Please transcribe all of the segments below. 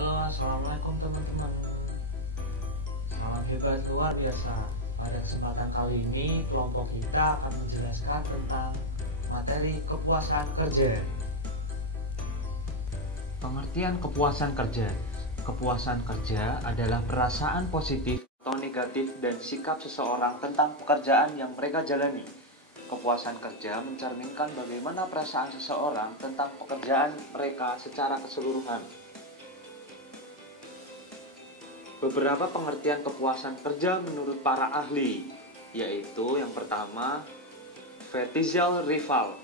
Halo, assalamualaikum teman-teman. Salam hebat luar biasa. Pada kesempatan kali ini, kelompok kita akan menjelaskan tentang materi kepuasan kerja. Pengertian kepuasan kerja. Kepuasan kerja adalah perasaan positif atau negatif dan sikap seseorang tentang pekerjaan yang mereka jalani. Kepuasan kerja mencerminkan bagaimana perasaan seseorang tentang pekerjaan mereka secara keseluruhan. Beberapa pengertian kepuasan kerja menurut para ahli, yaitu yang pertama, vertical rival.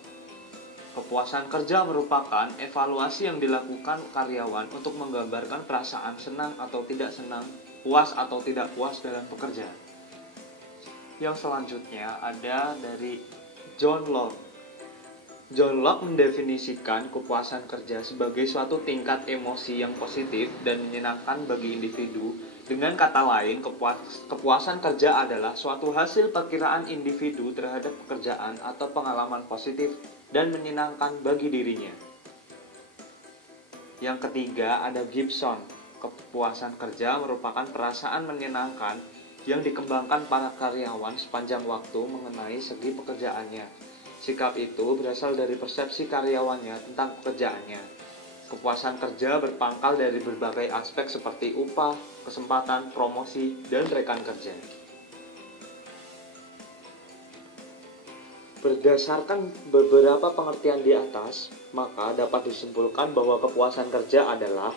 Kepuasan kerja merupakan evaluasi yang dilakukan karyawan untuk menggambarkan perasaan senang atau tidak senang, puas atau tidak puas dalam bekerja. Yang selanjutnya ada dari John Locke. John Locke mendefinisikan kepuasan kerja sebagai suatu tingkat emosi yang positif dan menyenangkan bagi individu. Dengan kata lain, kepuasan kerja adalah suatu hasil perkiraan individu terhadap pekerjaan atau pengalaman positif dan menyenangkan bagi dirinya. Yang ketiga ada Gibson. Kepuasan kerja merupakan perasaan menyenangkan yang dikembangkan para karyawan sepanjang waktu mengenai segi pekerjaannya. Sikap itu berasal dari persepsi karyawannya tentang pekerjaannya. Kepuasan kerja berpangkal dari berbagai aspek seperti upah, kesempatan, promosi, dan rekan kerja. Berdasarkan beberapa pengertian di atas, maka dapat disimpulkan bahwa kepuasan kerja adalah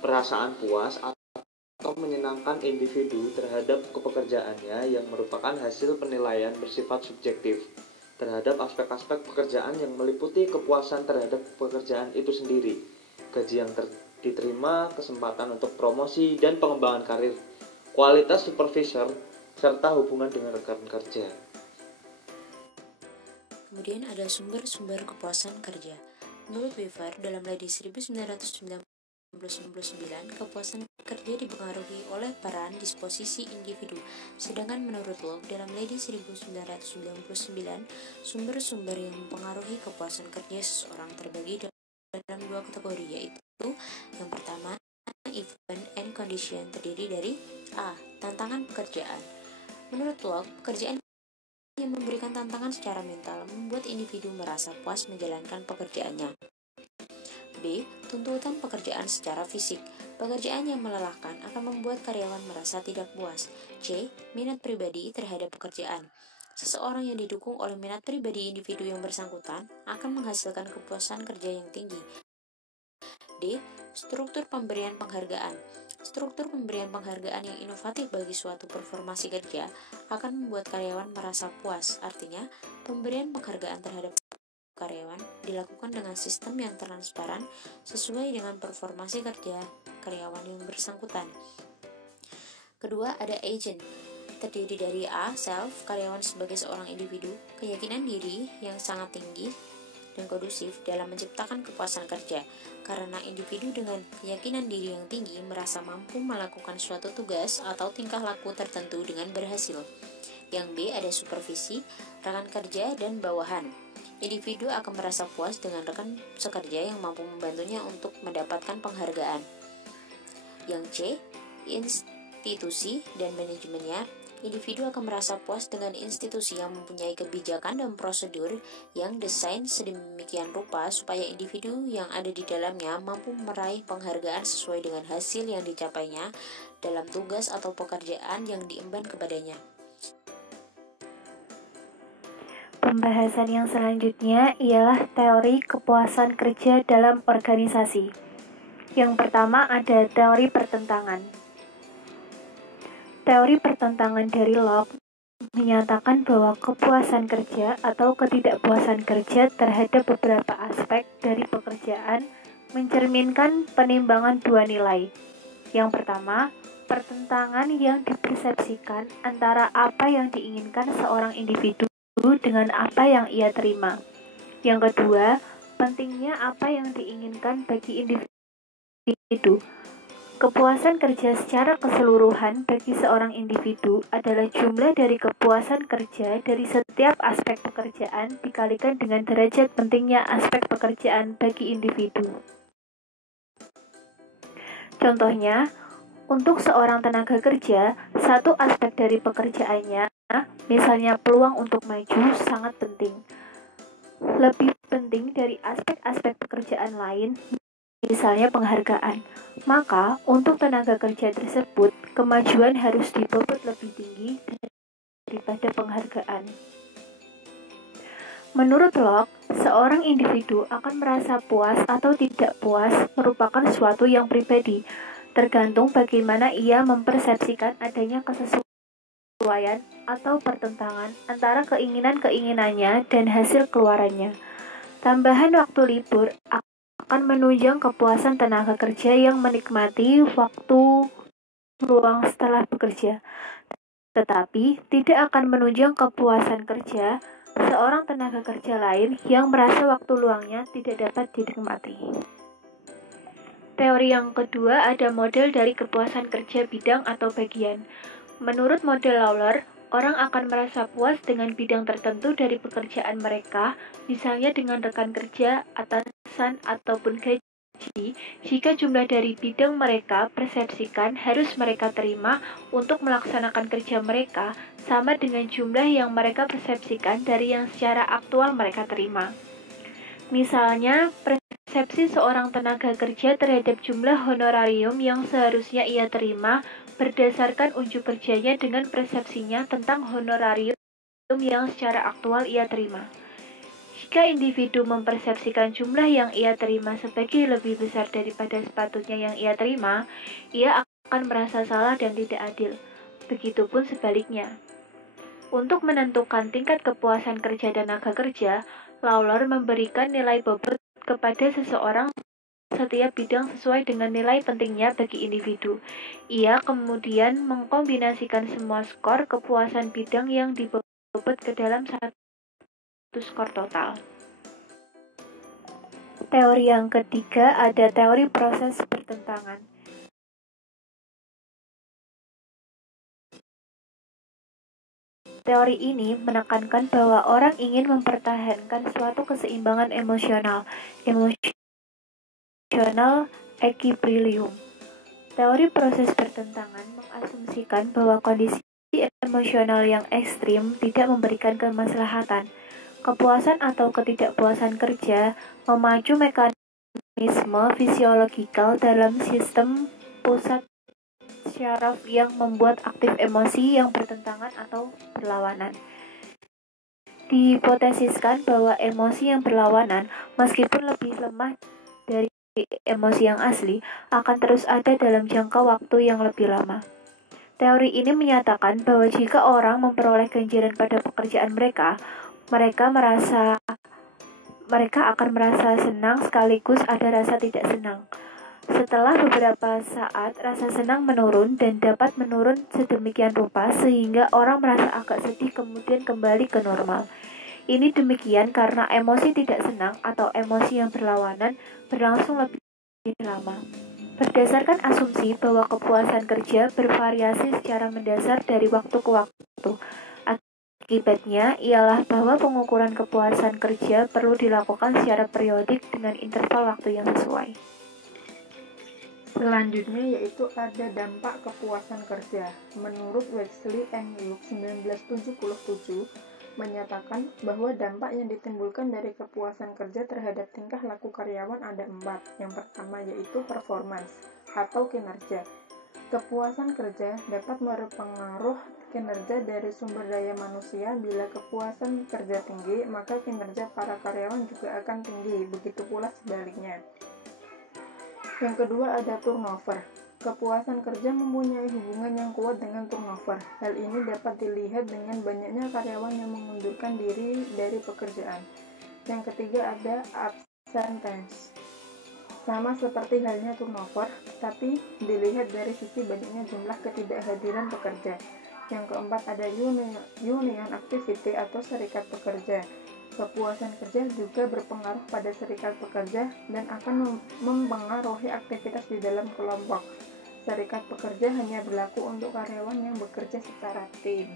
perasaan puas atau menyenangkan individu terhadap pekerjaannya yang merupakan hasil penilaian bersifat subjektif terhadap aspek-aspek pekerjaan yang meliputi kepuasan terhadap pekerjaan itu sendiri, gaji yang diterima, kesempatan untuk promosi dan pengembangan karir, kualitas supervisor, serta hubungan dengan rekan kerja. Kemudian ada sumber-sumber kepuasan kerja. Menurut Weaver, dalam Lady 1999, kepuasan kerja dipengaruhi oleh peran disposisi individu. Sedangkan menurut Locke, dalam Lady 1999, sumber-sumber yang mempengaruhi kepuasan kerja seseorang terbagi dalam dua kategori, yaitu yang pertama, event and condition, terdiri dari A. Tantangan pekerjaan. Menurut Locke, pekerjaan yang memberikan tantangan secara mental membuat individu merasa puas menjalankan pekerjaannya. B. Tuntutan pekerjaan secara fisik. Pekerjaan yang melelahkan akan membuat karyawan merasa tidak puas. C. Minat pribadi terhadap pekerjaan. Seseorang yang didukung oleh minat pribadi individu yang bersangkutan akan menghasilkan kepuasan kerja yang tinggi. D. Struktur pemberian penghargaan. Struktur pemberian penghargaan yang inovatif bagi suatu performasi kerja akan membuat karyawan merasa puas. Artinya, pemberian penghargaan terhadap karyawan dilakukan dengan sistem yang transparan sesuai dengan performasi kerja karyawan yang bersangkutan. Kedua, ada agent. Terdiri dari A. Self, karyawan sebagai seorang individu, keyakinan diri yang sangat tinggi dan kondusif dalam menciptakan kepuasan kerja, karena individu dengan keyakinan diri yang tinggi merasa mampu melakukan suatu tugas atau tingkah laku tertentu dengan berhasil. Yang B, ada supervisi, rekan kerja, dan bawahan. Individu akan merasa puas dengan rekan sekerja yang mampu membantunya untuk mendapatkan penghargaan. Yang C, institusi dan manajemennya. Individu akan merasa puas dengan institusi yang mempunyai kebijakan dan prosedur yang desain sedemikian rupa supaya individu yang ada di dalamnya mampu meraih penghargaan sesuai dengan hasil yang dicapainya dalam tugas atau pekerjaan yang diemban kepadanya. Pembahasan yang selanjutnya ialah teori kepuasan kerja dalam organisasi. Yang pertama ada teori pertentangan. Teori pertentangan dari Locke menyatakan bahwa kepuasan kerja atau ketidakpuasan kerja terhadap beberapa aspek dari pekerjaan mencerminkan penimbangan dua nilai. Yang pertama, pertentangan yang dipersepsikan antara apa yang diinginkan seorang individu dengan apa yang ia terima. Yang kedua, pentingnya apa yang diinginkan bagi individu. Kepuasan kerja secara keseluruhan bagi seorang individu adalah jumlah dari kepuasan kerja dari setiap aspek pekerjaan dikalikan dengan derajat pentingnya aspek pekerjaan bagi individu. Contohnya, untuk seorang tenaga kerja, satu aspek dari pekerjaannya, misalnya peluang untuk maju, sangat penting. Lebih penting dari aspek-aspek pekerjaan lain, misalnya penghargaan. Maka, untuk tenaga kerja tersebut, kemajuan harus dibobot lebih tinggi daripada penghargaan. Menurut Locke, seorang individu akan merasa puas atau tidak puas merupakan suatu yang pribadi, tergantung bagaimana ia mempersepsikan adanya kesesuaian atau pertentangan antara keinginan-keinginannya dan hasil keluarannya. Tambahan waktu libur akan menunjang kepuasan tenaga kerja yang menikmati waktu luang setelah bekerja, tetapi tidak akan menunjang kepuasan kerja seorang tenaga kerja lain yang merasa waktu luangnya tidak dapat dinikmati. Teori yang kedua ada model dari kepuasan kerja bidang atau bagian. Menurut model Lawler, orang akan merasa puas dengan bidang tertentu dari pekerjaan mereka, misalnya dengan rekan kerja, atasan, ataupun gaji, jika jumlah dari bidang mereka persepsikan harus mereka terima untuk melaksanakan kerja mereka sama dengan jumlah yang mereka persepsikan dari yang secara aktual mereka terima. Misalnya, persepsi seorang tenaga kerja terhadap jumlah honorarium yang seharusnya ia terima berdasarkan unjuk kerjanya dengan persepsinya tentang honorarium yang secara aktual ia terima. Jika individu mempersepsikan jumlah yang ia terima sebagai lebih besar daripada sepatutnya yang ia terima, ia akan merasa salah dan tidak adil. Begitupun sebaliknya. Untuk menentukan tingkat kepuasan kerja tenaga kerja, Lawler memberikan nilai bobot kepada seseorang setiap bidang sesuai dengan nilai pentingnya bagi individu. Ia kemudian mengkombinasikan semua skor kepuasan bidang yang dibobot ke dalam satu skor total. Teori yang ketiga ada teori proses pertentangan. Teori ini menekankan bahwa orang ingin mempertahankan suatu keseimbangan emosional equilibrium. Teori proses pertentangan mengasumsikan bahwa kondisi emosional yang ekstrim tidak memberikan kemaslahatan. Kepuasan atau ketidakpuasan kerja memacu mekanisme fisiologikal dalam sistem pusat syaraf yang membuat aktif emosi yang bertentangan atau berlawanan. Dihipotesiskan bahwa emosi yang berlawanan, meskipun lebih lemah dari emosi yang asli, akan terus ada dalam jangka waktu yang lebih lama. Teori ini menyatakan bahwa jika orang memperoleh ganjaran pada pekerjaan mereka akan merasa senang sekaligus ada rasa tidak senang. Setelah beberapa saat, rasa senang menurun dan dapat menurun sedemikian rupa sehingga orang merasa agak sedih kemudian kembali ke normal. Ini demikian karena emosi tidak senang atau emosi yang berlawanan berlangsung lebih lama. Berdasarkan asumsi bahwa kepuasan kerja bervariasi secara mendasar dari waktu ke waktu. Akibatnya ialah bahwa pengukuran kepuasan kerja perlu dilakukan secara periodik dengan interval waktu yang sesuai. Selanjutnya yaitu ada dampak kepuasan kerja. Menurut Wexley and Luke 1977 menyatakan bahwa dampak yang ditimbulkan dari kepuasan kerja terhadap tingkah laku karyawan ada 4. Yang pertama yaitu performance atau kinerja. Kepuasan kerja dapat berpengaruh kinerja dari sumber daya manusia. Bila kepuasan kerja tinggi, maka kinerja para karyawan juga akan tinggi. Begitu pula sebaliknya. Yang kedua ada turnover. Kepuasan kerja mempunyai hubungan yang kuat dengan turnover. Hal ini dapat dilihat dengan banyaknya karyawan yang mengundurkan diri dari pekerjaan. Yang ketiga ada absentance. Sama seperti halnya turnover, tapi dilihat dari sisi banyaknya jumlah ketidakhadiran pekerja. Yang keempat ada union activity atau serikat pekerja. Kepuasan kerja juga berpengaruh pada serikat pekerja dan akan mempengaruhi aktivitas di dalam kelompok. Serikat pekerja hanya berlaku untuk karyawan yang bekerja secara tim.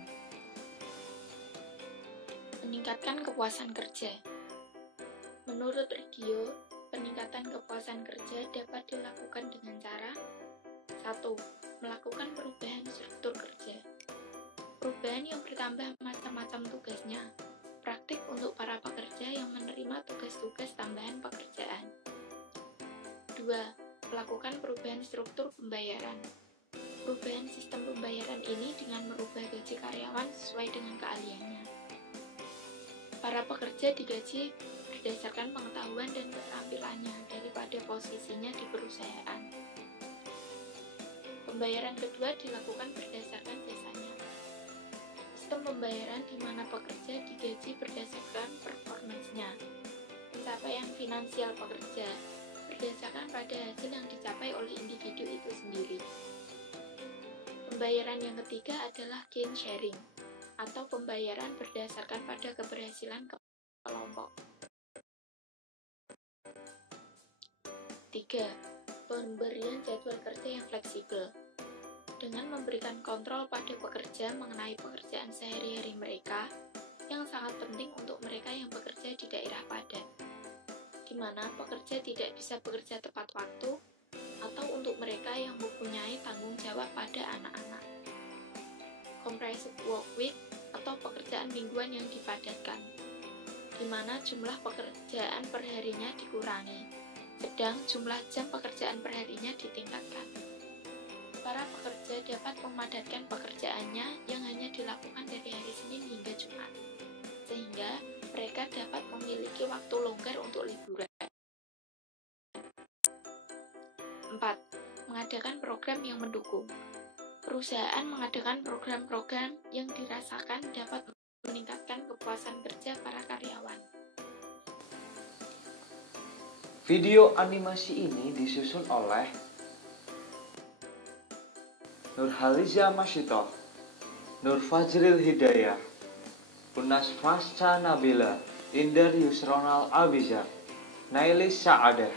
Meningkatkan kepuasan kerja. Menurut Reggio, peningkatan kepuasan kerja dapat dilakukan dengan cara 1. Melakukan perubahan struktur kerja. Perubahan yang bertambah macam-macam tugasnya. Praktik untuk para pekerja yang menerima tugas-tugas tambahan pekerjaan. 2. Melakukan perubahan struktur pembayaran. Perubahan sistem pembayaran ini dengan merubah gaji karyawan sesuai dengan keahliannya. Para pekerja digaji berdasarkan pengetahuan dan keterampilannya daripada posisinya di perusahaan. Pembayaran kedua dilakukan berdasarkan jasanya. Sistem pembayaran di mana pekerja digaji berdasarkan performance-nya. Pencapaian finansial pekerja berdasarkan pada hasil yang dicapai oleh individu itu sendiri. Pembayaran yang ketiga adalah gain sharing, atau pembayaran berdasarkan pada keberhasilan kelompok. 3. Pemberian jadwal kerja yang fleksibel. Dengan memberikan kontrol pada pekerja mengenai pekerjaan sehari-hari mereka, yang sangat penting untuk mereka yang bekerja di daerah padat, di mana pekerja tidak bisa bekerja tepat waktu, atau untuk mereka yang mempunyai tanggung jawab pada anak-anak. Compressed work week atau pekerjaan mingguan yang dipadatkan, di mana jumlah pekerjaan perharinya dikurangi, sedang jumlah jam pekerjaan perharinya ditingkatkan. Para pekerja dapat memadatkan pekerjaannya yang hanya dilakukan dari hari Senin hingga Jumat, sehingga mereka dapat memiliki waktu longgar untuk liburan. 4. Mengadakan program yang mendukung. Perusahaan mengadakan program-program yang dirasakan dapat meningkatkan kepuasan kerja para karyawan. Video animasi ini disusun oleh Nurhaliza Masyitoh, Nur Fajril Hidayah, Unas Fasca Nabila, Indar Yusronal Abizar, Nailis Sa'adah,